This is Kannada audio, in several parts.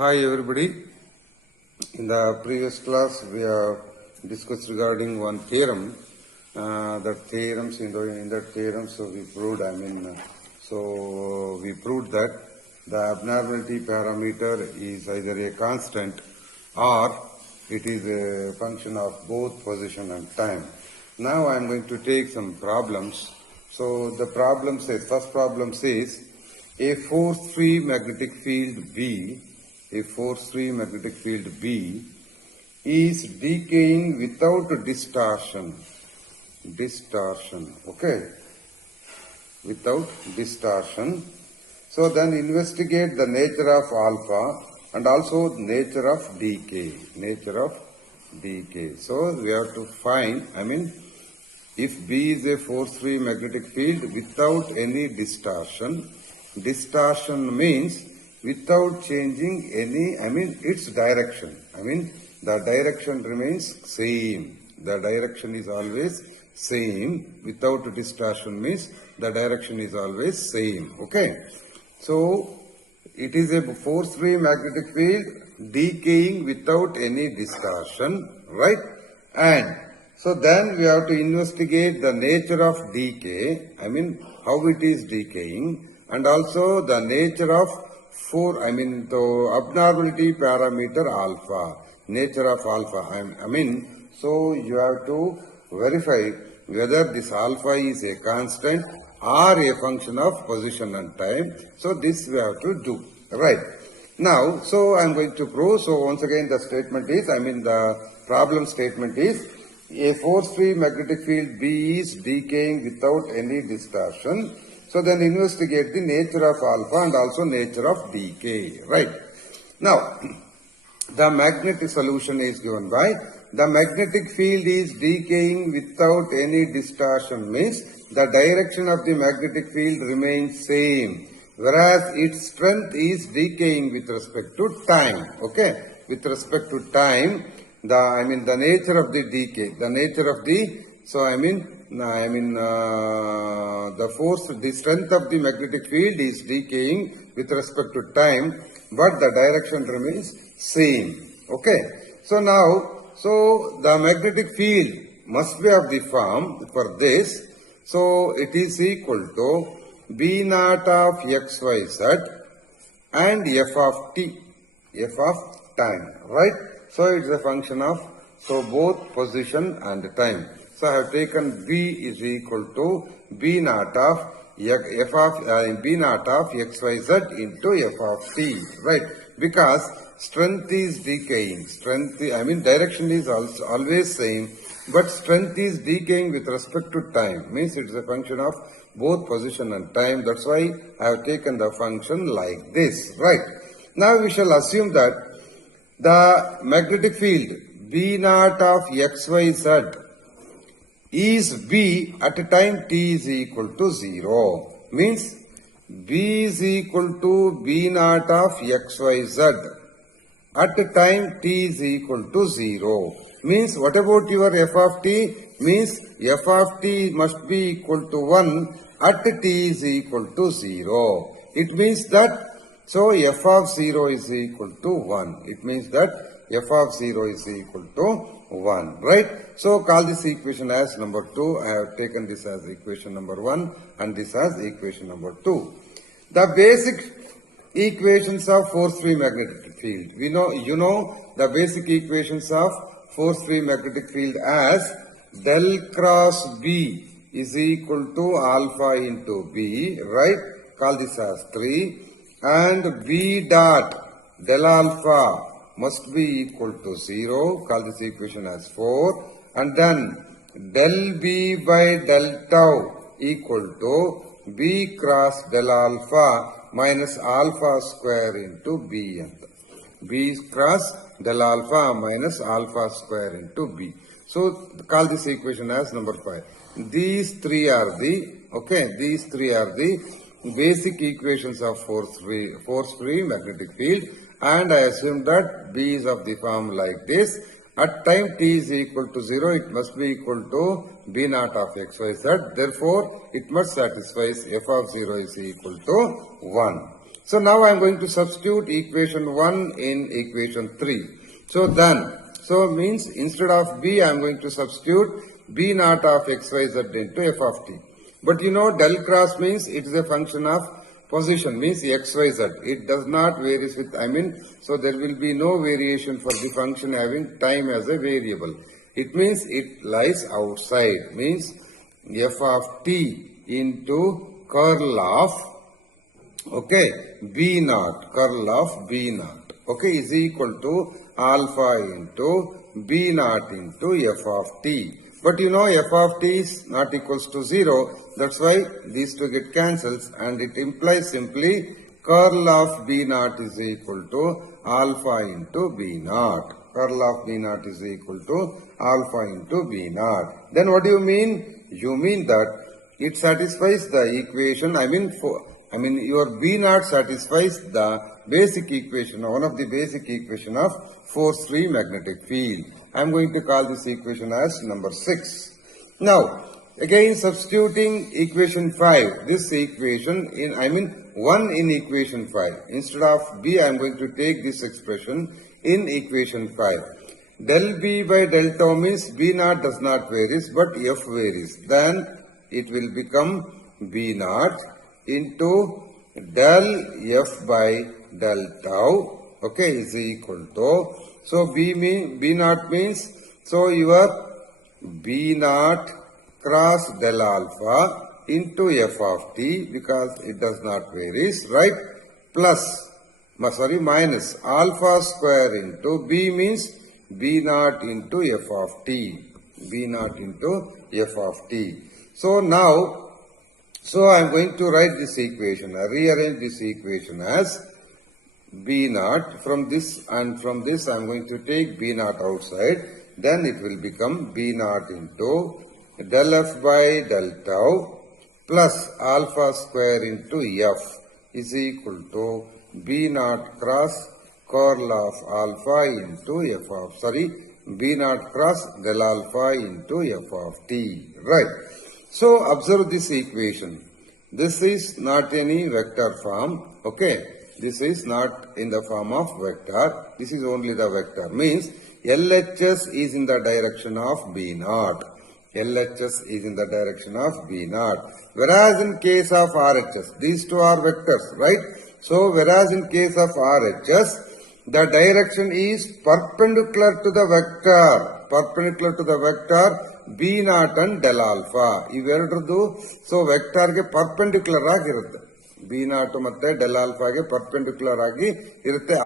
Hi everybody. In the previous class we have discussed regarding one theorem. That theorems in that theorem, so we proved. We proved that the abnormality parameter is either a constant or it is a function of both position and time. Now I am going to take some problems. So the problem says, first problem says, a force-free magnetic field B is decaying without distortion, okay, without distortion. So then investigate the nature of alpha and also nature of decay, So we have to find, if B is a force-free magnetic field without any distortion. Distortion means without changing any, its direction. The direction remains same. The direction is always same. Without distortion means the direction is always same. Okay. So, it is a force-free magnetic field decaying without any distortion, right? And so then we have to investigate the nature of decay, how it is decaying, and also the nature of the abnormality parameter alpha, nature of alpha. So you have to verify whether this alpha is a constant or a function of position and time. So this we have to do, right? Now, so I am going to prove. So once again the statement is, the problem statement is, a force-free magnetic field B is decaying without any distortion. So then investigate the nature of alpha and also nature of decay, right? Now, the magnetic solution is given by, the magnetic field is decaying without any distortion means the direction of the magnetic field remains same, whereas its strength is decaying with respect to time, okay? With respect to time, the nature of the decay, the strength of the magnetic field is decaying with respect to time, but the direction remains same. Okay. So now, the magnetic field must be of the form for this. So it is equal to B naught of XYZ and F of t, F of time, right? So it's a function of, both position and time. So I have taken B is equal to B naught of B naught of XYZ into F of t, right? Because strength is decaying. Direction is also always same, but strength is decaying with respect to time. Means it is a function of both position and time. That's why I have taken the function like this, right? Now we shall assume that the magnetic field B naught of XYZ is B at a time t is equal to 0. Means B is equal to B naught of XYZ at a time t is equal to 0. Means what about your f of t? Means f of t must be equal to 1 at t is equal to 0. It means that, so f of 0 is equal to 1. It means that f of 0 is equal to 1, right? So call this equation as number 2. I have taken this as equation number 1 and this as equation number 2. The basic equations of force-free magnetic field. You know the basic equations of force-free magnetic field as del cross B is equal to alpha into B, right? Call this as 3. And B dot del alpha must be equal to 0. Call this equation as 4. And then del B by del tau equal to B cross del alpha minus alpha square into B. B cross del alpha minus alpha square into B. So call this equation as number 5. These three are the basic equations of force-free magnetic field. And I assume that B is of the form like this. At time t is equal to 0, it must be equal to B naught of XYZ. Therefore, it must satisfy f of 0 is equal to 1. So now I am going to substitute equation 1 in equation 3. So then, so means instead of b, I am going to substitute b naught of xyz into f of t. But you know, del cross means it is a function of position, means xyz. It does not vary with, so there will be no variation for the function having time as a variable. It means it lies outside, means f of t into curl of, okay, b naught, curl of b naught, okay, is equal to alpha into b naught into f of t. But you know, f of t is not equals to 0. That's why these two get cancels, and it implies simply curl of b naught is equal to alpha into b naught. Curl of b naught is equal to alpha into b naught. Then what do you mean? You mean that it satisfies the equation, your b naught satisfies the basic equation, one of the basic equation of force free magnetic field. I am going to call this equation as number 6. Now, again substituting equation 5, this equation in, 1 in equation 5. Instead of b, I am going to take this expression in equation 5. Del b by del tau means b naught does not varies, but f varies. Then it will become b naught into del f by del tau, okay, is equal to, so b naught means, so your b naught cross del alpha into f of t, because it does not varies, right, plus, minus alpha square into b means b naught into f of t, b naught into f of t. So now, so I am going to write this equation, rearrange this equation as b naught, from this and from this I am going to take b naught outside, then it will become b naught into del f by del tau plus alpha square into f is equal to b naught cross curl of alpha into f of, b naught cross del alpha into f of t, right. So observe this equation. This is not any vector form, okay. This is not in the form of vector. This is only the vector. Means LHS is in the direction of B naught. LHS is in the direction of B naught. Whereas in case of RHS, these two are vectors, right? So whereas in case of RHS, the direction is perpendicular to the vector. Perpendicular to the vector B naught and del alpha. Iveradu, so vector ge perpendicular agirutte. B naught matte del alpha ge perpendicular agi irutte.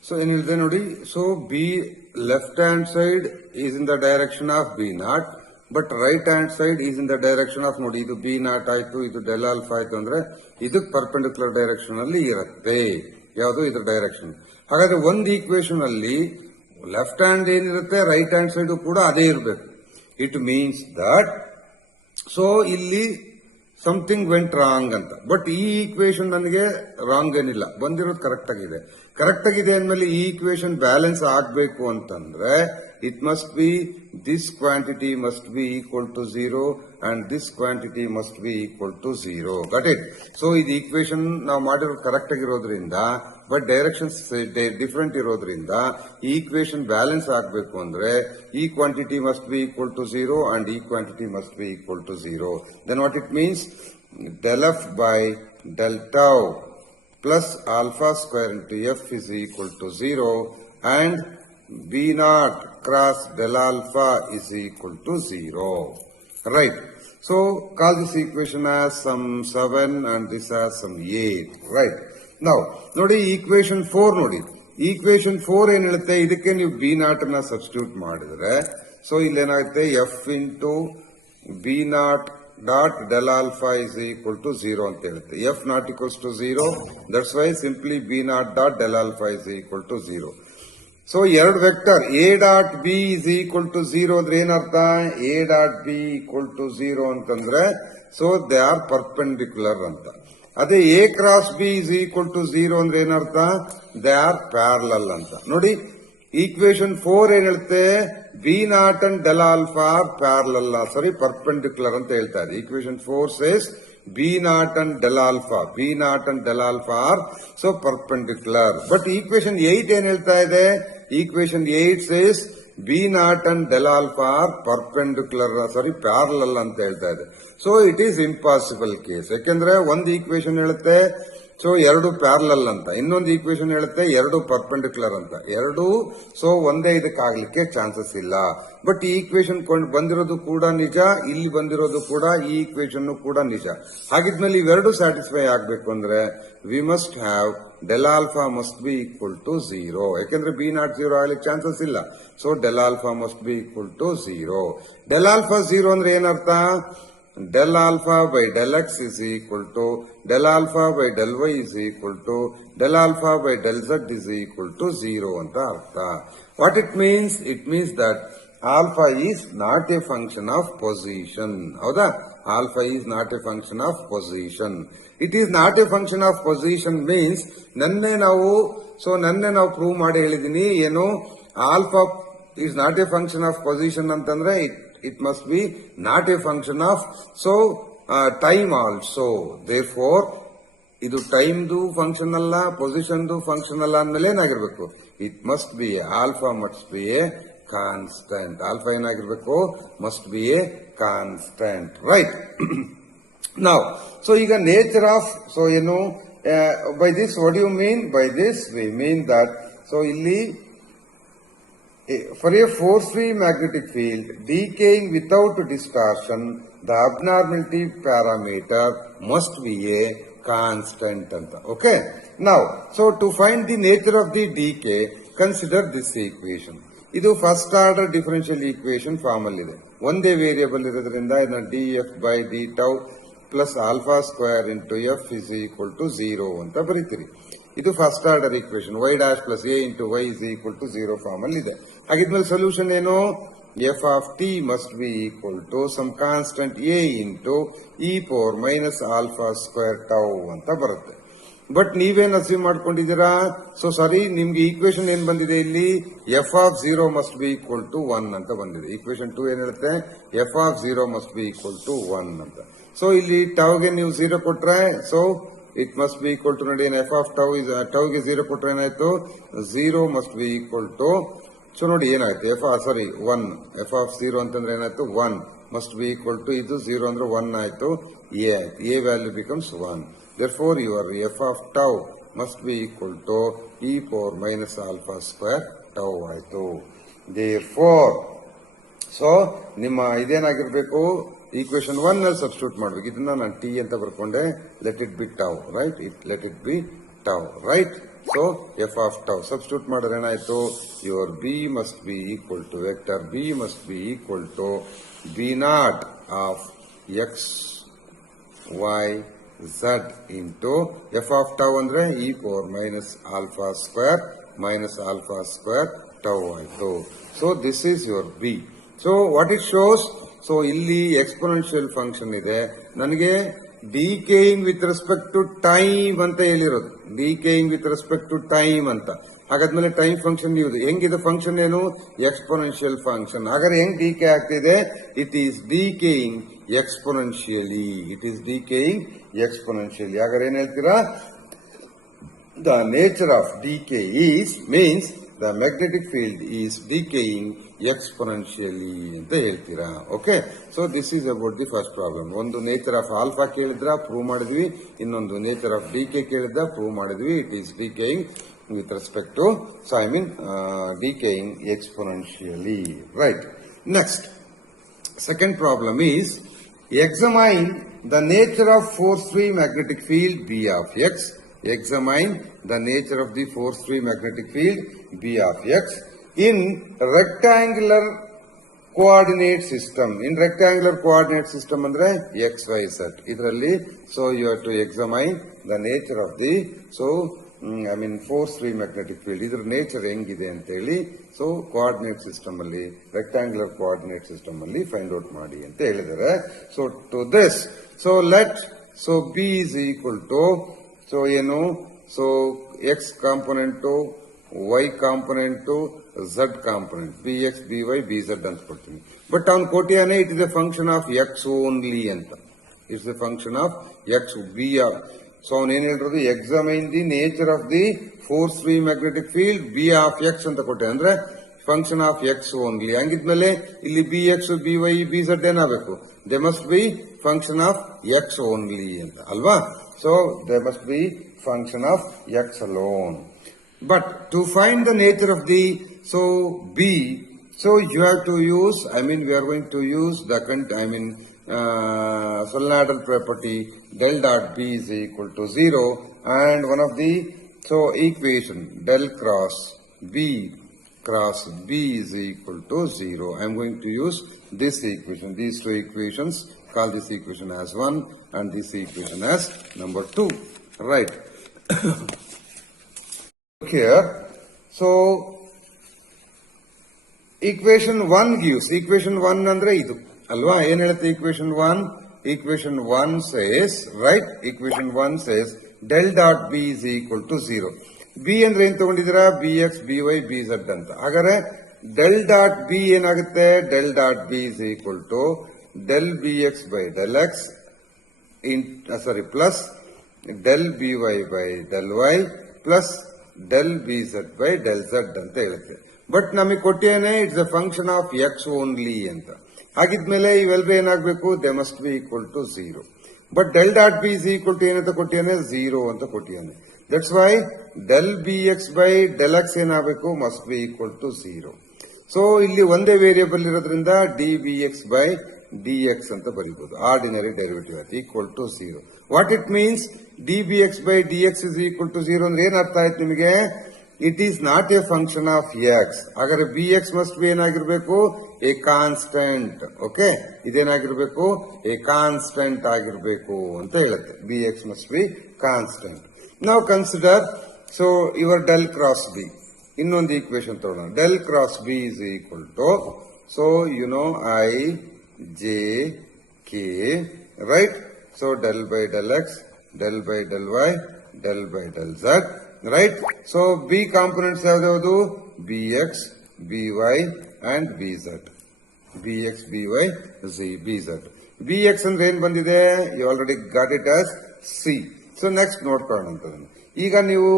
So in ilde nodi, so B left hand side is in the direction of B naught, but right hand side is in the direction of nodi, idu B naught aitu, idu del alpha aitu andre, idu perpendicular direction alli irutte. Yadu idu direction. Hagare one equation alli left hand enirutte, right hand side kuda ade irbeku. It means that, so illi something went wrong anta. But ee equation ನನಗೆ wrong ಏನಿಲ್ಲ, ಬಂದಿರೋದು ಕರೆಕ್ಟ್ ಆಗಿದೆ. ಕರೆಕ್ಟ್ ಆಗಿದೆ ಅಂದಮೇಲೆ ಈ ಈಕ್ವೇಶನ್ ಬ್ಯಾಲೆನ್ಸ್ ಆಗಬೇಕು ಅಂತಂದ್ರೆ it must be, this quantity must be equal to 0 and this quantity must be equal to 0. Got it? So this equation ನಾವು ಮಾಡಿರೋದು ಕರೆಕ್ಟ್ ಆಗಿರೋದ್ರಿಂದ, ಬಟ್ ಡೈರೆಕ್ಷನ್ಸ್ ಡಿಫರೆಂಟ್ ಇರೋದ್ರಿಂದ ಈ ಈಕ್ವೇಶನ್ ಬ್ಯಾಲೆನ್ಸ್ ಆಗಬೇಕು ಅಂದ್ರೆ ಈ quantity must be equal to 0 and ಈ quantity must be equal to 0. Then what it means, del f by del tau plus alpha square into f is equal to 0 and b naught cross del alpha is equal to 0. Right. So call this equation as some 7 and this as some 8. Right. Now, ನೋಡಿ equation 4 ನೋಡಿ. Equation 4 ಏನ್ ಹೇಳುತ್ತೆ, ಇದಕ್ಕೆ ನೀವು b naught ನ ಸಬ್ಸ್ಟಿಟ್ಯೂಟ್ ಮಾಡಿದ್ರೆ, so ಇಲ್ಲೇನಾಗುತ್ತೆ, f into b naught dot del alpha is equal to 0 ಅಂತ ಹೇಳುತ್ತೆ. f not equals to 0, that's why simply b naught dot del alpha is equal to 0. So ಎರಡು vector a dot b is equal to 0 ಅಂದ್ರೆ ಏನರ್ಥ, a dot b equal to 0 ಅಂತಂದ್ರೆ ಸೊ ದೇ ಆರ್ ಪರ್ಪೆಂಡಿಕ್ಯುಲರ್ ಅಂತ. ಅದೇ a cross b is equal to 0 ಅಂದ್ರೆ ಏನರ್ಥ, ದೇ ಆರ್ ಪ್ಯಾರಲಲ್ ಅಂತ. ನೋಡಿ ಈಕ್ವೇಶನ್ 4 ಏನ್ ಹೇಳುತ್ತೆ, B not and del alpha parallel, perpendicular ಅಂತ ಹೇಳ್ತಾ ಇದೆ. Equation 4 says B naught and del alpha. B naught and del alpha are so perpendicular. But equation 8 ಏನ್ ಹೇಳ್ತಾ ಇದೆ? Equation 8 says B naught and del alpha are parallel ಅಂತ ಹೇಳ್ತಾ ಇದೆ. So it is impossible case. ಯಾಕೆಂದ್ರೆ ಒಂದು ಈಕ್ವೇಶನ್ ಹೇಳುತ್ತೆ ಸೊ ಎರಡು ಪ್ಯಾರಲಲ್ ಅಂತ, ಇನ್ನೊಂದು ಈಕ್ವೇಶನ್ ಹೇಳುತ್ತೆ ಎರಡು ಪರ್ಪೆಂಡಿಕ್ಯುಲರ್ ಅಂತ. ಎರಡು ಸೊ ಒಂದೇ ಇದಕ್ಕಾಗ್ಲಿಕ್ಕೆ ಚಾನ್ಸಸ್ ಇಲ್ಲ. ಬಟ್ ಈ ಈಕ್ವೇಶನ್ ಬಂದಿರೋದು ಕೂಡ ನಿಜ, ಇಲ್ಲಿ ಬಂದಿರೋದು ಕೂಡ ಈ ಈಕ್ವೇಶನ್ ಕೂಡ ನಿಜ. ಹಾಗಿದ್ಮೇಲೆ ಇವೆರಡು ಸ್ಯಾಟಿಸ್ಫೈ ಆಗ್ಬೇಕು ಅಂದ್ರೆ we must have del alpha must be equal to 0. ಯಾಕೆಂದ್ರೆ ಬಿ ನಾಟ್ 0 ಆಗ್ಲಿಕ್ಕೆ ಚಾನ್ಸಸ್ ಇಲ್ಲ. So del alpha must be equal to 0. del alpha 0 ಅಂದ್ರೆ ಏನರ್ಥ? del alpha by del x is equal to del alpha by del y is equal to del alpha by del z is equal to 0 ಅಂತ ಅರ್ಥ. What it means? It means that alpha is not a function of position. ಹೌದಾ? Alpha is not a function of position. It is not a function of position means ನನ್ನೆ ನಾವು ಪ್ರೂವ್ ಮಾಡಿ ಹೇಳಿದೀನಿ ಏನು, alpha is not a function of position ಅಂತಂದ್ರೆ it must be not a function of time also. Therefore ಇದು ಟೈಮ್ದು ಫಂಕ್ಷನ್ ಅಲ್ಲ, ಪೊಸಿಷನ್ದು ಫಂಕ್ಷನ್ ಅಲ್ಲ ಅಂದ್ಮೇಲೆ ಏನಾಗಿರ್ಬೇಕು? It must be alpha must be a constant. Alpha ಏನಾಗಿರ್ಬೇಕು? Must be a constant, right? ನಾವು ಈಗ ನೇಚರ್ ಆಫ್ ಏನು by this what you mean? By this we mean that ಇಲ್ಲಿ for a force free magnetic field decaying without distortion, the abnormality parameter must be a constant anta. Okay, now to find the nature of the decay, consider this equation. ಇದು first order differential equation form ಅಲ್ಲಿ ಇದೆ. ಒಂದೇ ವೇರಿಯಬಲ್ ಇರೋದ್ರಿಂದ ಇದನ್ನ df by d tau plus alpha square into F is equal to 0 ಅಂತ ಬರೀತೀರಿ. ಇದು first order equation. y dash plus a into y is equal to 0 form ಅಲ್ಲಿ ಇದೆ. ಹಾಗಿದ್ಮೇಲೆ ಸೊಲ್ಯೂಷನ್ ಏನು? F of T must be equal to some constant a into e power minus alpha square tau ಅಂತ ಬರುತ್ತೆ. ಬಟ್ ನೀವೇನ್ ಅಸ್ಯೂಮ್ ಮಾಡ್ಕೊಂಡಿದ್ದೀರಾ? ಸಾರಿ, ನಿಮ್ಗೆ ಈಕ್ವೇಶನ್ ಏನ್ ಬಂದಿದೆ ಇಲ್ಲಿ? F of 0 must be equal to 1 ಅಂತ ಬಂದಿದೆ. ಈಕ್ವೇಶನ್ 2 ಏನ್ ಹೇಳುತ್ತೆ? F of 0 must be equal to 1 ಅಂತ. ಇಲ್ಲಿ ಟೌಗೆ ನೀವು 0 ಕೊಟ್ರೆ it must be equal to, ನೋಡಿ, ಎಫ್ ಆಫ್ ಟೌಗೆ 0 ಕೊಟ್ರೆ ಏನಾಯ್ತು? 0 ಮಸ್ಟ್ ಬಿ ಈಕ್ವಲ್ ಟು, ನೋಡಿ ಏನಾಯ್ತು? ಒನ್. ಎಫ್ ಆಫ್ 0 ಅಂತಂದ್ರೆ ಏನಾಯ್ತು? 1 ಮಸ್ಟ್ ಬಿ ಈಕ್ವಲ್ ಟು, ಇದು 0 ಅಂದ್ರೆ 1 ಆಯ್ತು, ಎ ಆಯ್ತು. A value becomes 1. Therefore, your f of tau must be equal to e power minus alpha square tau ಆಯ್ತು. Therefore, ನಿಮ್ಮ ಇದೇನಾಗಿರ್ಬೇಕು? ಈಕ್ವೇಶನ್ 1 ನಲ್ಲಿ ಸಬ್ಸ್ಟಿಟ್ಯೂಟ್ ಮಾಡ್ಬೇಕು. ಇದನ್ನ ನಾನು ಟಿ ಅಂತ ಬರ್ಕೊಂಡೆ. Let it be tau, right? Let it be tau, right? F of tau substitute ಮಾಡಿದ್ರೆ ಏನಾಯ್ತು? Your B must be equal to vector B must be equal to B naught of X Y z into F of tau ಅಂದ್ರೆ e power minus alpha square tau ಆಯ್ತು. This is your B. What it shows? ಇಲ್ಲಿ ಎಕ್ಸ್ಪೋನೆನ್ಷಿಯಲ್ ಫಂಕ್ಷನ್ ಇದೆ. ನನಗೆ decaying with respect to time ಅಂತ ಹೇಳಿರೋದು. Decaying with respect to time ಅಂತ. ಹಾಗಾದ್ಮೇಲೆ ಟೈಮ್ ಫಂಕ್ಷನ್ ಇವುದು ಹೆಂಗಿದೆ? ಫಂಕ್ಷನ್ ಏನು? Exponential function. ಹಾಗಾದ್ರೆ ಹೆಂಗ್ ಡಿಕೆ ಆಗ್ತಿದೆ? It is decaying exponentially. It is decaying exponentially. ಹಾಗಾದ್ರೆ ಏನ್ ಹೇಳ್ತೀರಾ? The nature of decay is means the magnetic field is decaying exponentially ಅಂತ ಹೇಳ್ತೀರಾ. Okay, this is about the first problem. ಒಂದು ನೇಚರ್ ಆಫ್ ಆಲ್ಫಾ ಕೇಳಿದ್ರ, ಪ್ರೂವ್ ಮಾಡಿದ್ವಿ. ಇನ್ನೊಂದು ನೇಚರ್ ಆಫ್ ಡಿಕೆ ಕೇಳಿದ್ರ, ಪ್ರೂವ್ ಮಾಡಿದ್ವಿ. It is decaying with respect to, decaying exponentially, right? Next, second problem is examine the nature of force free magnetic field B of x. Examine the nature of the force free magnetic field B of x in rectangular coordinate system. In rectangular coordinate system ಅಂದ್ರೆ x, y, z. ಇದರಲ್ಲಿ you have to examine the nature of the force free magnetic field. ಇದ್ರ ನೇಚರ್ ಹೆಂಗಿದೆ ಅಂತ ಹೇಳಿ ಕೋಆರ್ಡಿನೇಟ್ ಸಿಸ್ಟಮ್ ಅಲ್ಲಿ, ರೆಕ್ಟಾಂಗ್ಯುಲರ್ ಕೋಆರ್ಡಿನೇಟ್ ಸಿಸ್ಟಮ್ ಅಲ್ಲಿ ಫೈಂಡ್ ಔಟ್ ಮಾಡಿ ಅಂತ ಹೇಳಿದ್ದಾರೆ. To this let B is equal to ಏನು? X component, Y component, Z component, B X, B Y, B Z ಅಂತ ಕೊಡ್ತೀನಿ. ಬಟ್ ಅವ್ನು ಕೊಟ್ಟಿಯಾನೆ it is a function of X only ಅಂತ. It's a function of X B R. So ಅವನೇನ್ ಹೇಳಿರೋದು examine the nature of the force free magnetic field B of X ಅಂತ ಕೊಟ್ಟೆ, ಅಂದ್ರೆ ಫಂಕ್ಷನ್ ಆಫ್ ಎಕ್ಸ್ ಓನ್ಲಿ. ಹಂಗಿದ್ಮೇಲೆ ಇಲ್ಲಿ B X B Y B Z ಏನಾಗಬೇಕು, they must be function of X only ಅಂತ ಅಲ್ವಾ. So they must be function of X alone. But to find the nature of the B, so you have to use, we are going to use the solenoidal property del dot B is equal to 0, and one of the equation del cross B is equal to 0. I am going to use this equation, these two equations. Call this equation as 1 and this equation as number 2, right? Here, so equation 1 gives, equation 1 andre idu alva, ಏನು ಹೇಳುತ್ತೆ equation 1? Equation 1 says, right, equation 1 says del dot B is equal to 0. B ಅಂದ್ರೆ ಏನ್ ತಗೊಂಡಿದ್ದೀರಾ, bx by bz ಅಂತ. ಹಾಗಾದ್ರೆ del dot B ಏನಾಗುತ್ತೆ, del dot B is equal to del bx by del x plus del by by del y plus del bz by del z ಅಂತ ಹೇಳುತ್ತೆ. ಬಟ್ ನಮಗೆ ಕೊಟ್ಟಿಯೇನೆ it's a function of X only ಅಂತ. ಹಾಗಿದ್ಮೇಲೆ ಇವೆಲ್ಲರೂ ಏನಾಗಬೇಕು, they must be equal to 0. But del dot B is equal to ಏನಂತ ಕೊಟ್ಟಿಯಾನೆ, 0 ಅಂತ ಕೊಟ್ಟಿಯಾನೆ. That's why del B X by del X ಏನಾಗಬೇಕು, must be equal to 0. So ಇಲ್ಲಿ ಒಂದೇ ವೇರಿಯೇಬಲ್ ಇರೋದ್ರಿಂದ d B X by D X ಅಂತ ಬರೀಬಹುದು, ಆರ್ಡಿನರಿ ಡೆರಿವೇಟಿವ್ ಅಂತ, equal to 0. What it means, D B X by D X is equal to 0 ಅಂದ್ರೆ ಏನ್ ಅರ್ಥ ಆಯ್ತು ನಿಮಗೆ, it is not a function of X. ಹಾಗಾದ್ರೆ ಬಿ ಎಕ್ಸ್ ಮಸ್ಟ್ ಬಿ ಏನಾಗಿರ್ಬೇಕು, ಎ ಕಾನ್ಸ್ಟೆಂಟ್. ಓಕೆ, ಇದೇನಾಗಿರ್ಬೇಕು, ಎ ಕಾನ್ಸ್ಟೆಂಟ್ ಆಗಿರ್ಬೇಕು ಅಂತ ಹೇಳುತ್ತೆ. B X must be constant. ನಾವು consider so your del cross B. ಇನ್ನೊಂದು ಈಕ್ವೇಶನ್ ತಗೊಳ್ಳೋಣ. Del cross B is equal to, so you know I J K, right. So del by del X, del by del y, del by del z, right? So B components ಯಾವ್ದು, bx, by and bz. bx, by, bz. bx ಅಂದ್ರೆ ಏನ್ ಬಂದಿದೆ, you already got it as c. So next ನೋಡ್ಕೊಳ್ಳೋಣ ಅಂತ. ಈಗ ನೀವು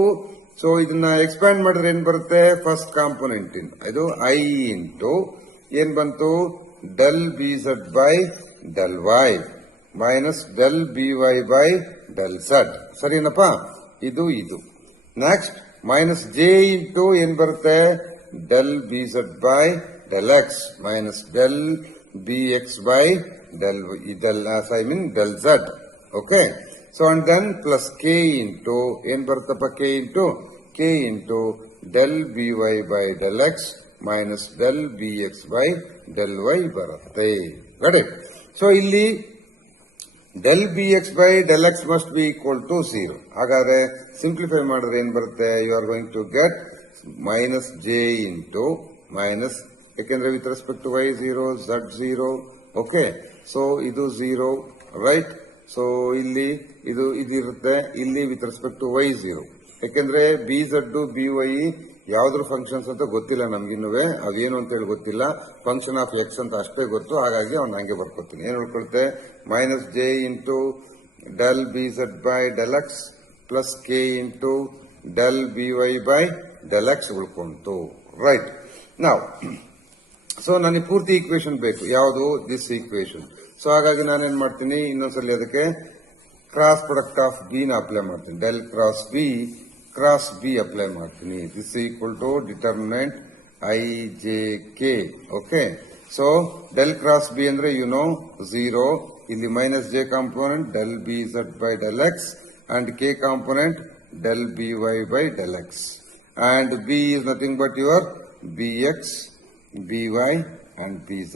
ಸೊ ಇದನ್ನ ಎಕ್ಸ್ಪ್ಯಾಂಡ್ ಮಾಡಿದ್ರೆ ಏನ್ ಬರುತ್ತೆ, ಫಸ್ಟ್ ಕಾಂಪೊನೆಂಟ್ ಇದು i ಇಂಟು ಏನ್ ಬಂತು, del bz by del y minus del B Y by del Z. ಸರಿನಪ್ಪ, ಇದು ನೆಕ್ಸ್ಟ್ ಮೈನಸ್ ಜೆ ಇಂಟು ಏನ್ ಬರುತ್ತೆ, del B Z by del X minus del B X by del del Z. Okay, so and then plus K into ಏನ್ ಬರುತ್ತಪ್ಪ, K into del B Y by del X minus del B X by del Y ಬರುತ್ತೆ. ಕರೆಕ್ಟ್. ಸೊ ಇಲ್ಲಿ del bx by del x must be equal to 0. ಹಾಗಾದ್ರೆ ಸಿಂಪ್ಲಿಫೈ ಮಾಡಿದ್ರೆ ಏನ್ ಬರುತ್ತೆ, you are going to get minus J into minus, ಯಾಕೆಂದ್ರೆ with respect to y 0, z 0. Okay, so ಇದು 0, ರೈಟ್. ಸೊ ಇಲ್ಲಿ ಇದಿರುತ್ತೆ, ಇಲ್ಲಿ ವಿತ್ ರೆಸ್ಪೆಕ್ಟ್ ಟು y 0, ಯಾಕೆಂದ್ರೆ ಬಿ ಝಡ್ ಬಿ ವೈ ಯಾವ್ದ್ರ ಫಂಕ್ಷನ್ಸ್ ಅಂತ ಗೊತ್ತಿಲ್ಲ ನಮ್ಗಿನ್ನುವೆ, ಅವೇನು ಅಂತ ಹೇಳಿ ಗೊತ್ತಿಲ್ಲ. ಫಂಕ್ಷನ್ ಆಫ್ ಎಕ್ಸ್ ಅಂತ ಅಷ್ಟೇ ಗೊತ್ತು, ಹಾಗಾಗಿ ಅವ್ನು ಹಂಗೆ ಬರ್ಕೊತೀನಿ. ಏನ್ ಹೇಳ್ಕೊಳುತ್ತೆ, minus J into del B Z by del X plus K into del B Y by del X ಉಳ್ಕೊಂತು, ರೈಟ್. ನಾವು ಸೊ ನನಗೆ ಪೂರ್ತಿ ಈಕ್ವೇಶನ್ ಬೇಕು, ಯಾವುದು, ದಿಸ್ ಈಕ್ವೇಶನ್. ಸೊ ಹಾಗಾಗಿ ನಾನೇನ್ ಮಾಡ್ತೀನಿ, ಇನ್ನೊಂದ್ಸಲಿ ಅದಕ್ಕೆ ಕ್ರಾಸ್ ಪ್ರಾಡಕ್ಟ್ ಆಫ್ ಬಿ ನ ಅಪ್ಲೈ ಮಾಡ್ತೀನಿ. ಡೆಲ್ ಕ್ರಾಸ್ ಬಿ ಅಪ್ಲೈ ಮಾಡ್ತೀನಿ. This equal to determinant I J K. Okay, so del cross B ಅಂದ್ರೆ ಯು ನೋ 0, ಇಲ್ಲಿ minus J component del B Z by del X and K component del by by del x. And b is nothing but your bx, by and bz.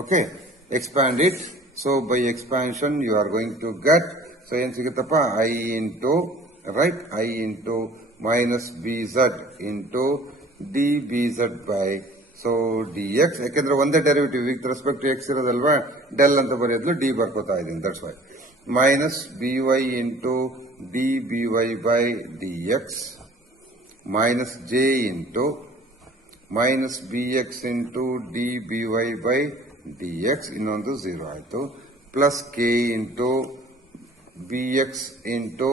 Okay, expand it. So by expansion you are going to get, so ಏನು ಸಿಗುತ್ತಪ್ಪ, I into, right, I into minus bz into dbz by, so dx, ಯಾಕೆಂದ್ರೆ ಒಂದೇ derivative with respect to X ಇರೋದಲ್ವಾ, ಡೆಲ್ ಅಂತ ಬರೆಯೋದು ಡಿ ಬರ್ಕೋತಾ ಇದೀನಿ, that's why. minus by into dby by dx minus j into minus bx into dby by dx, ಇನ್ನೊಂದು 0 ಆಯ್ತು, plus k into bx into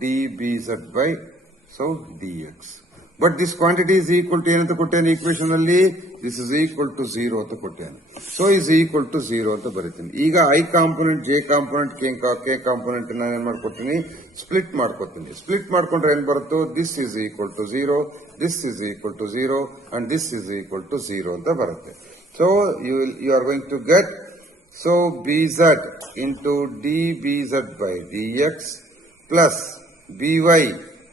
dbz by so dx. But this quantity is equal to ಏನಂತ ಕೊಟ್ಟೇನೆ ಈಕ್ವೇಶನ್ ಅಲ್ಲಿ, ದಿಸ್ ಇಸ್ ಈಕ್ವಲ್ ಟು 0 ಅಂತ ಕೊಟ್ಟೇನೆ. ಸೊ ಇಸ್ ಈಕ್ವಲ್ ಟು 0 ಅಂತ ಬರೀತೀನಿ. ಈಗ I component, J component, K component ನಾನು ಏನ್ ಮಾಡ್ಕೊತೀನಿ, ಸ್ಪ್ಲಿಟ್ ಮಾಡ್ಕೊತೀನಿ. ಸ್ಪ್ಲಿಟ್ ಮಾಡ್ಕೊಂಡ್ರೆ ಏನ್ ಬರುತ್ತೋ, this is equal to 0, this is equal to 0 and this is equal to 0 ಅಂತ ಬರುತ್ತೆ. So you are going to get so bz into dbz by dx plus by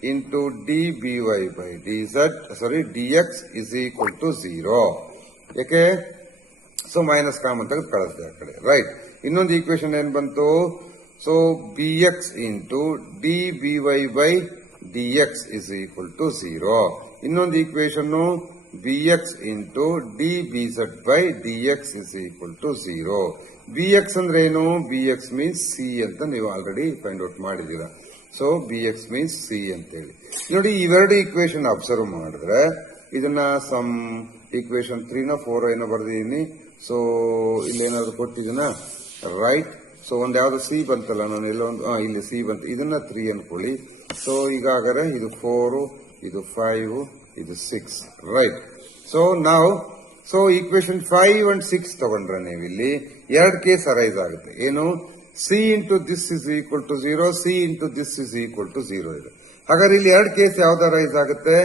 into dby by dx is equal to 0. ಯಾಕೆ? ಸೊ ಮೈನಸ್ ಕಾಮನ್ ತೆಗೆದು ಕಳಿಸ್ದೆ ಆ ಕಡೆ, ರೈಟ್. ಇನ್ನೊಂದು ಈಕ್ವೇಶನ್ ಏನ್ ಬಂತು, so bx into dby by dx is equal to 0. ಇನ್ನೊಂದು equation bx into dbz by dx is equal to 0. bx ಅಂದ್ರೆ ಏನು, bx ಮೀನ್ಸ್ c ಅಂತ ನೀವು ಆಲ್ರೆಡಿ ಫೈಂಡ್ ಔಟ್ ಮಾಡಿದೀರಾ. ಸೊ bx ಮೀನ್ಸ್ c ಅಂತೇಳಿ ನೋಡಿ. ಇವೆರಡು ಈಕ್ವೇಶನ್ ಅಬ್ಸರ್ವ್ ಮಾಡಿದ್ರೆ ಇದನ್ನ ಸಮ್ ಈಕ್ವೇಶನ್ 3 4 ಏನೋ ಬರ್ದಿದ್ದೀನಿ. ಸೊ ಇಲ್ಲೇನಾದ್ರು ಕೊಟ್ಟಿದ್ದೀನ, ರೈಟ್. ಸೊ ಒಂದ್ ಯಾವ್ದು ಸಿ ಬಂತಲ್ಲ, ನಾನು ಎಲ್ಲೊಂದು ಇಲ್ಲಿ ಸಿ ಬಂತು, ಇದನ್ನ 3 ಅನ್ಕೊಳ್ಳಿ. ಸೊ ಈಗಾಗರೆ ಇದು 4, ಇದು 5, ಇದು 6, ರೈಟ್. ಸೊ ನಾವು ಸೊ ಈಕ್ವೇಶನ್ 5 and 6 ತಗೊಂಡ್ರೆ ನೀವು ಇಲ್ಲಿ ಎರಡು ಕೇಸ್ ಅರೈಸ್ ಆಗುತ್ತೆ. ಏನು, C into this is equal to 0, C into this is equal to 0 ಇದೆ. ಹಾಗಾದ್ರೆ ಇಲ್ಲಿ ಎರಡು ಕೇಸ್ ಯಾವ್ದು ಅರೈಸ್ ಆಗುತ್ತೆ,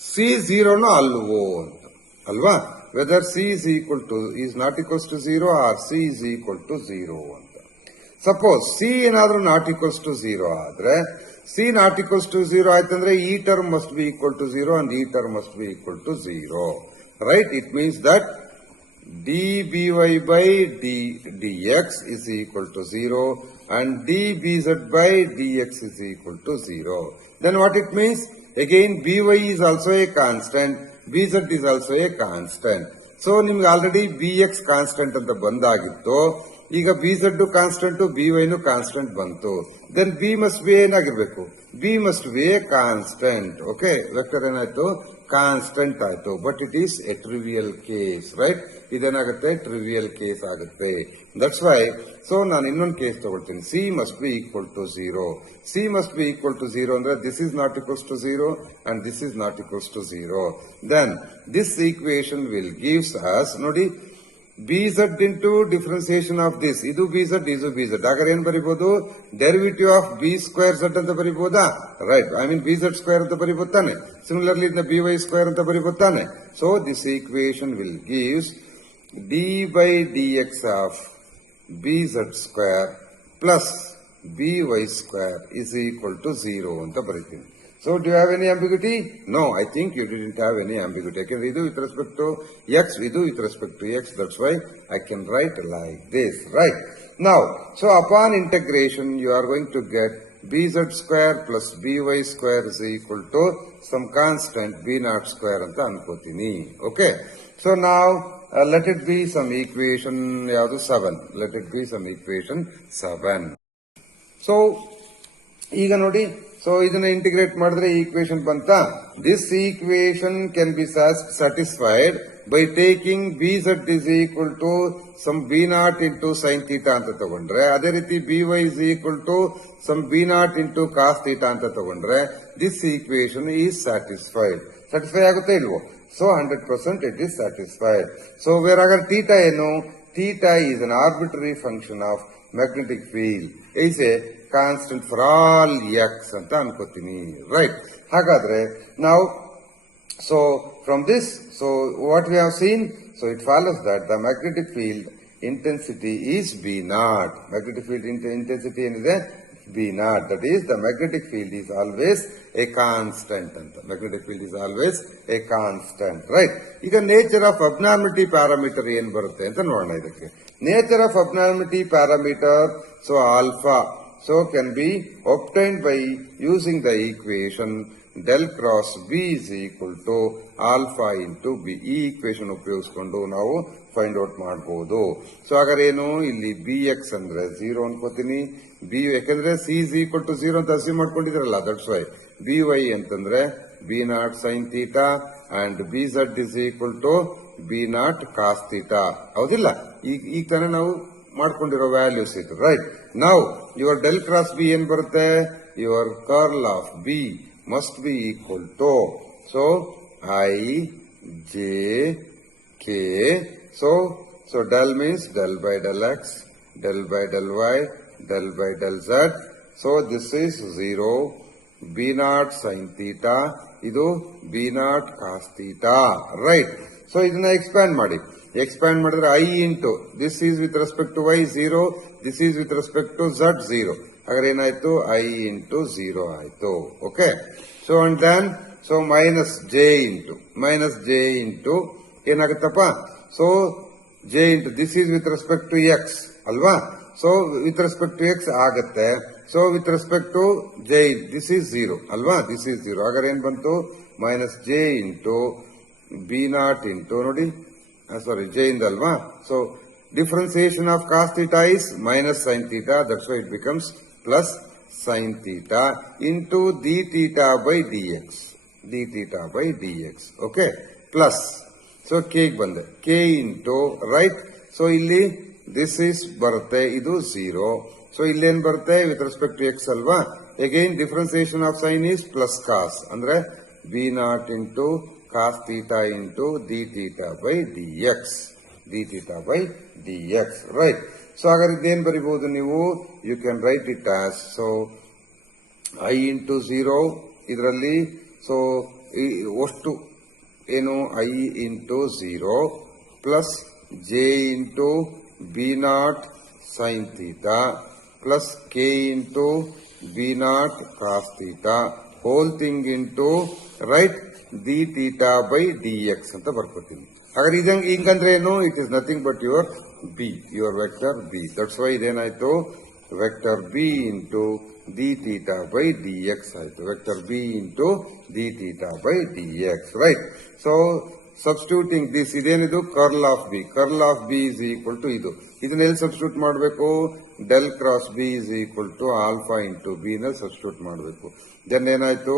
ಸಿ 0ನೋ ಅಲ್ವೋ ಅಂತ, ಅಲ್ವಾ? Whether C is equal to is not equals to 0 or C is equal to 0 ಅಂತ. ಸಪೋಸ್ ಸಿ ಏನಾದ್ರೂ ನಾಟ್ ಈಕ್ವಲ್ಸ್ ಟು 0 ಆದ್ರೆ, ಸಿ ನಾಟ್ ಈಕ್ವಲ್ಸ್ ಟು 0 ಆಯ್ತಂದ್ರೆ ಈ term must be equal to 0 and ಈ term must be equal to 0. Right, it means that dby by dx is equal to 0 and dbz by dx is equal to 0. Then what it means? Again, by is also a constant, bz is also a constant. So, ನಿಮ್ಗೆ ಆಲ್ರೆಡಿ bx ಕಾನ್ಸ್ಟೆಂಟ್ ಅಂತ ಬಂದಾಗಿತ್ತು. ಈಗ bz ಕಾನ್ಸ್ಟೆಂಟ್, by ನು ಕಾನ್ಸ್ಟೆಂಟ್ ಬಂತು. ದೆನ್ b ಮಸ್ಟ್ ಬಿ ಏನಾಗಿರ್ಬೇಕು, b must be a constant. Okay, vector ಏನಾಯ್ತು, ಕಾನ್ಸ್ಟೆಂಟ್ ಆಯ್ತು. But it is a trivial case, right. ಇದೇನಾಗುತ್ತೆ, ಟ್ರಿವಿಯಲ್ ಕೇಸ್ ಆಗುತ್ತೆ. ದಟ್ಸ್ ವೈ ಸೊ ನಾನು ಇನ್ನೊಂದು ಕೇಸ್ ತಗೊಳ್ತೀನಿ. C must be equal to 0. C must be equal to 0 ಅಂದ್ರೆ this is not equals to 0 and this is not equals to 0. Then this equation will gives us, ನೋಡಿ, bz into differentiation of this, ಇದು bz, ಇದು bz. ಹಾಗಾದ್ರೆ ಏನ್ ಬರೀಬಹುದು, derivative of B square z ಅಂತ ಬರೀಬಹುದಾ, ರೈಟ್. ಐ ಮೀನ್ bz ಸ್ಕ್ವೇರ್ ಅಂತ ಬರೀಬಹುದು ತಾನೆ. ಸಿಮಿಲರ್ಲಿ ಇದನ್ನ by ಸ್ಕ್ವೇರ್ ಅಂತ ಬರೀಬಹುದು ತಾನೆ. So this equation will gives dy by dx of bz square plus by square is equal to 0 ಅಂತ ಬರೀತೀನಿ. So, do you have any ambiguity? No, I think you didn't have any ambiguity. I can read with respect to x, we do with respect to x. That's why I can write like this, right? Now, so upon integration, you are going to get bz square plus by square is equal to some constant b naught square anta ankotini. Okay. So now, let it be some equation, 7. Let it be some equation 7. So, ಈಗ ನೋಡಿ, ಸೊ ಇದನ್ನ ಇಂಟಿಗ್ರೇಟ್ ಮಾಡಿದ್ರೆ ಈಕ್ವೇಶನ್ ಬಂತ. This equation can be satisfied by taking bz is equal to some b naught into sine theta ಅಂತ ತಗೊಂಡ್ರೆ, ಅದೇ ರೀತಿ by is equal to some b naught into cos theta ಅಂತ ತಗೊಂಡ್ರೆ this equation is satisfied. Satisfy ಆಗುತ್ತೆ ಇಲ್ವೋ? So 100% it is satisfied. So where ಆಗ ಥೀಟಾ ಏನು, theta is an arbitrary function of magnetic field, is a constant for all X ಅಂತ ಅನ್ಕೋತೀನಿ, ರೈಟ್. ಹಾಗಾದ್ರೆ ನಾವು so from this, so what we have seen, so it follows that the magnetic field intensity is B naught. Magnetic field intensity ಏನಿದೆ, B naught. That is the magnetic field is always a constant ಅಂತ. Magnetic field is always a constant, right. ಈಗ ನೇಚರ್ ಆಫ್ ಅಬ್ನಾರ್ಮಿಟಿ ಪ್ಯಾರಾಮೀಟರ್ ಏನ್ ಬರುತ್ತೆ ಅಂತ ನೋಡೋಣ. ಇದಕ್ಕೆ nature of abnormity parameter, so alpha, so can be obtained by using the equation del cross b is equal to alpha into b. ಈ ಈಕ್ವೇಶನ್ ಉಪಯೋಗಿಸಿಕೊಂಡು ನಾವು ಫೈಂಡ್ ಔಟ್ ಮಾಡಬಹುದು. ಸೊ ಹಾಗಾದ್ರೆ ಏನು, ಇಲ್ಲಿ bx ಅಂದ್ರೆ 0 ಅನ್ಕೋತೀನಿ, ಯಾಕಂದ್ರೆ c is equal to 0 ಅಂತ ಅಸ್ಯೂಮ್ ಮಾಡ್ಕೊಂಡಿದ್ರಲ್ಲ, ದಟ್ಸ್ ವೈ. by ಅಂತಂದ್ರೆ b naught sine theta and bz is equal to b naught cos theta, ಹೌದಿಲ್ಲ? ಈಗ ತಾನೇ ನಾವು ಮಾಡ್ಕೊಂಡಿರೋ ವ್ಯಾಲ್ಯೂಸ್ ಇದು, ರೈಟ್. ನಾವು ಯುವರ್ ಡೆಲ್ ಕ್ರಾಸ್ ಬಿ ಏನ್ ಬರುತ್ತೆ, your curl of B must be equal to, so I J K, so del means del by del x, del by del y, del by del z. So this is 0, b naught sin theta, idu b naught cos theta, right. So idನ್ನ expand ಮಾಡಿದ್ರೆ I into this is with respect to y 0, this is with respect to z 0. ಹಾಗಾದ್ರೆ ಏನಾಯ್ತು, I into 0 ಆಯ್ತು. Okay. So and then so minus j into ಏನಾಗುತ್ತಪ್ಪ, so j into this is with respect to x ಅಲ್ವಾ, so with respect to x ಆಗತ್ತೆ, so with respect to j this is 0 ಅಲ್ವಾ, this is 0. ಹಾಗಾದ್ರೆ ಏನ್ ಬಂತು, minus j into b naught into ನೋಡಿ ಸಾರಿ j ಇಂದ ಅಲ್ವಾ, so differentiation of cos theta is minus sin theta, that's why it becomes plus sin theta into d theta by dx, okay, plus. So K ಬಂದೆ, ಕೆ ಇಂಟು ರೈಟ್, ಸೊ ಇಲ್ಲಿ ದಿಸ್ ಇಸ್ ಬರುತ್ತೆ, ಇದು 0. ಸೊ ಇಲ್ಲೇನ್ ಬರುತ್ತೆ, ವಿತ್ ರೆಸ್ಪೆಕ್ಟ್ ಟು ಎಕ್ಸ್ ಅಲ್ವಾ, again differentiation of sine is plus cos, ಅಂದ್ರೆ B naught into cos theta into D theta by D X, right. So ಹಾಗಾದ್ರೆ ಇದೇನ್ ಬರಿಬಹುದು ನೀವು, you can write it as, so I into 0 ಇದರಲ್ಲಿ, ಸೊ ಅಷ್ಟು ಏನು I into 0 plus J into B not sine theta plus K into B naught cos theta whole thing into right d theta by D X ಅಂತ ಬರ್ಕೊತೀನಿ. ಹಾಗಾದ್ರೆ ಇದಂಗೆ ಹಿಂಗಂದ್ರೆ ಏನು, it is nothing but your vector B. That's why ಇದೇನಾಯ್ತು, vector B into D theta by D X ಆಯ್ತು, vector B into D theta by D X, right. So substituting this, ಇದೇನಿದು curl of B is equal to ಇದನ್ನ ಎಲ್ಲಿ ಸಬ್ಸ್ಟಿಟ್ಯೂಟ್ ಮಾಡಬೇಕು, del cross B is equal to alpha into B ನ ಸಬ್ಸ್ಟಿಟ್ಯೂಟ್ ಮಾಡಬೇಕು. ದೆನ್ ಏನಾಯ್ತು,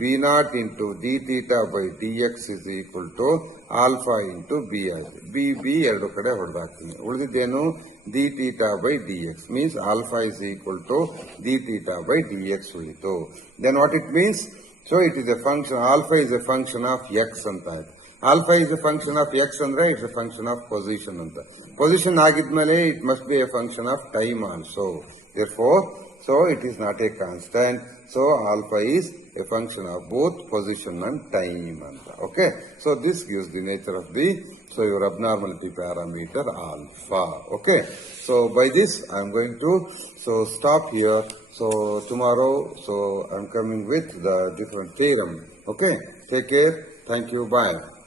B naught into D theta by D X is equal to alpha into B ಆಯ್ತು. ಬಿ ಎರಡು ಕಡೆ ಹೊಡೆದಾಕ್ತೀನಿ, ಉಳಿದಿದ್ದೇನು D theta by D X means alpha is equal to D theta by D X ಉಳಿತು. Then what it means, so it is a function, alpha is a function of X ಅಂತ ಆಯ್ತು. Alpha is a function of X ಅಂದ್ರೆ it's a function of position ಅಂತ. ಪೊಸಿಷನ್ ಆಗಿದ್ಮೇಲೆ it must be a function of time also. Therefore, so it is not a constant. So alpha is a function of both position and time. Okay. So this gives the nature of your abnormality parameter alpha. Okay. So by this I am going to stop here. So tomorrow I am coming with the different theorem. Okay. Take care. Thank you. Bye.